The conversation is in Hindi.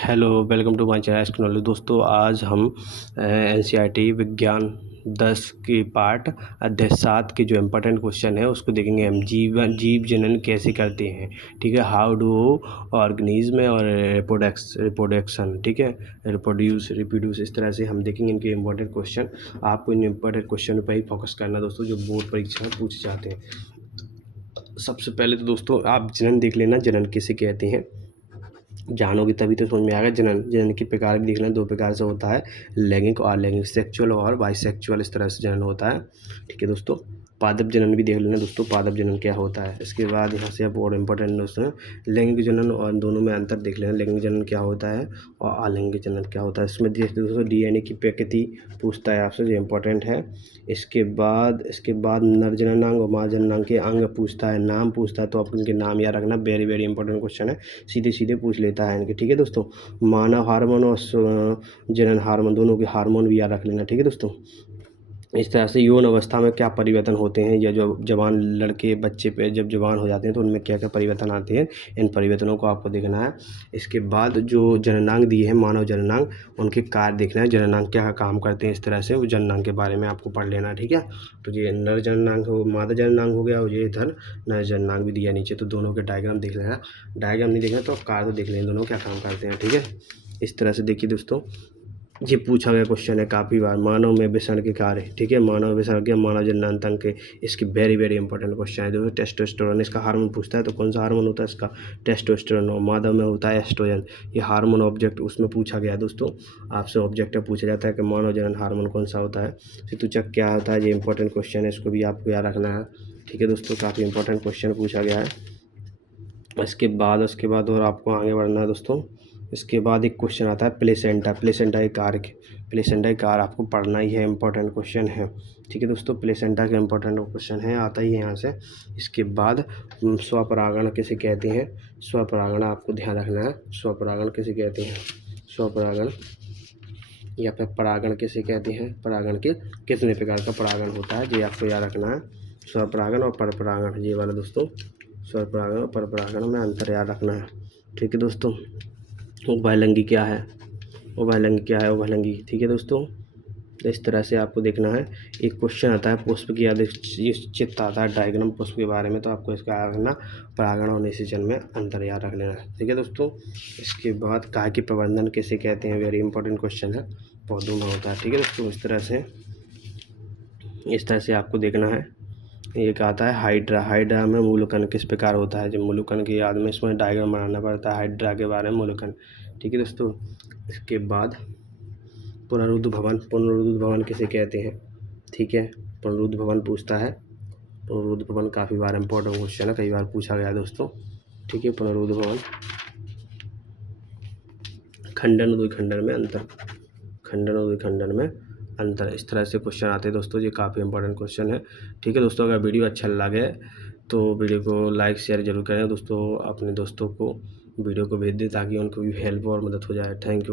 Hello, welcome to my channel technology. दोस्तों, आज हम एनसीईआरटी विज्ञान 10 की पार्ट अध्याय 7 के जो इम्पोर्टेंट क्वेश्चन है उसको देखेंगे। हम जीव जनन कैसे करते हैं, ठीक है। हाउ डू ऑर्गेनिज्म और रिप्रोडक्शन, ठीक है, रिप्रोड्यूस, इस तरह से हम देखेंगे इनके इम्पोर्टेंट क्वेश्चन। आपको इन इम्पोर्टेंट क्वेश्चन पर ही फोकस करना दोस्तों, जो बोर्ड परीक्षा में पूछे जाते हैं। सबसे पहले तो दोस्तों आप जनन देख लेना, जनन किसे कहते हैं जानोगे तभी तो समझ में आएगा। जनन के प्रकार भी देख लेना, 2 प्रकार से होता है, लैंगिक और अलैंगिक, सेक्सुअल और बाइसेक्सुअल, इस तरह से जनन होता है, ठीक है दोस्तों। पादप जनन भी देख लेना दोस्तों, पादप जनन क्या होता है। इसके बाद यहाँ से आप और इम्पोर्टेंट दोस्तों लैंगिक जनन और दोनों में अंतर देख लेना, लैंगिक जनन क्या होता है और अलैंगिक जनन क्या होता है। इसमें देखते दोस्तों डीएनए की प्रकृति पूछता है आपसे, जो इम्पोर्टेंट है। इसके बाद नर जननांग और मादा जननांग के अंग पूछता है, नाम पूछता है, तो आप उनके नाम याद रखना, वेरी वेरी इंपॉर्टेंट क्वेश्चन है, सीधे पूछ लेता है इनके, ठीक है दोस्तों। मानव हार्मोन और जनन हार्मोन, दोनों के हार्मोन भी याद रख लेना, ठीक है दोस्तों। इस तरह से यौन अवस्था में क्या परिवर्तन होते हैं, या जो जवान लड़के बच्चे पे जब जवान हो जाते हैं तो उनमें क्या क्या परिवर्तन आते हैं, इन परिवर्तनों को आपको देखना है। इसके बाद जो जननांग दिए हैं, मानव जननांग, उनके कार्य देखना है, जननांग क्या काम करते हैं, इस तरह से वो जननांग के बारे में आपको पढ़ लेना, ठीक है। तो ये नर जननांग हो, मादा जननांग हो गया, और ये इधर नर जननांग भी दिया नीचे, तो दोनों के डायग्राम देख लेना। डायग्राम नहीं देखना तो आप कार्य तो देख लेना, दोनों क्या काम करते हैं, ठीक है। इस तरह से देखिए दोस्तों, ये पूछा गया क्वेश्चन है काफ़ी बार, मानव में विसरण के कार्य, ठीक है। मानव विसरण के, मानव जननांग के, इसकी वेरी वेरी इंपॉर्टेंट क्वेश्चन है दोस्तों। टेस्टोस्टेरोन, इसका हार्मोन पूछता है, तो कौन सा हार्मोन होता है इसका, टेस्टोस्टेरोन। और मानव में होता है एस्ट्रोजन, ये हार्मोन ऑब्जेक्ट उसमें पूछा गया है दोस्तों। आपसे ऑब्जेक्टिव पूछा जाता है कि मानव जनन हार्मोन कौन सा होता है, ऋतुचक्र क्या होता है, ये इंपॉर्टेंट क्वेश्चन है, इसको भी आपको याद रखना है, ठीक है दोस्तों। काफ़ी इंपॉर्टेंट क्वेश्चन पूछा गया है। इसके बाद और आपको आगे बढ़ना है दोस्तों। इसके बाद एक क्वेश्चन आता है प्लेसेंटा, प्लेसेंटा के कार्य आपको पढ़ना ही है, इंपॉर्टेंट क्वेश्चन है, ठीक है दोस्तों। प्लेसेंटा का इंपॉर्टेंट क्वेश्चन है, आता ही है यहाँ से। इसके बाद स्वपरागण किसे कहते हैं, स्वपरागण आपको ध्यान रखना है, स्वपरागण किसे कहते हैं, स्वपरागण या फिर परागण किसे कहते हैं, परागण के कितने प्रकार का परागण होता है, ये आपको याद रखना है। स्वपरागण और परपरागण, ये वाला दोस्तों, स्वपरागण और परपरागण में अंतर याद रखना है, ठीक है दोस्तों। उभयलिंगी क्या है, उभयलिंगी, ठीक है दोस्तों। इस तरह से आपको देखना है। एक क्वेश्चन आता है पुष्प की याद, चित्र आता है डायग्राम पुष्प के बारे में, तो आपको इसका याद रखना, परागण और निषेचन में अंतर याद रख लेना, ठीक है दोस्तों। इसके बाद कार्य प्रबंधन किसे कहते हैं, वेरी इंपॉर्टेंट क्वेश्चन है, पौधों में होता है, ठीक है दोस्तों। इस तरह से आपको देखना है। एक आता है हाइड्रा में मूलकण किस प्रकार होता है, जब मूलकण की याद में इसमें डायग्राम बनाना पड़ता है हाइड्रा के बारे में, मूलकण, ठीक है दोस्तों। इसके बाद पुनरुद्ध भवन किसे कहते हैं, ठीक है, पुनरुद्ध भवन पूछता है। पुनरुद्ध भवन काफ़ी बार इंपॉर्टेंट क्वेश्चन है, कई बार पूछा गया दोस्तों, ठीक है। पुनरुद्ध भवन, खंडन और द्विखंडन में अंतर, खंडन और द्विखंडन में अंतर, इस तरह से क्वेश्चन आते हैं दोस्तों, ये काफ़ी इंपॉर्टेंट क्वेश्चन है, ठीक है दोस्तों। अगर वीडियो अच्छा लगे तो वीडियो को लाइक शेयर जरूर करें दोस्तों, अपने दोस्तों को वीडियो को भेज दें ताकि उनको भी हेल्प और मदद हो जाए। Thank you.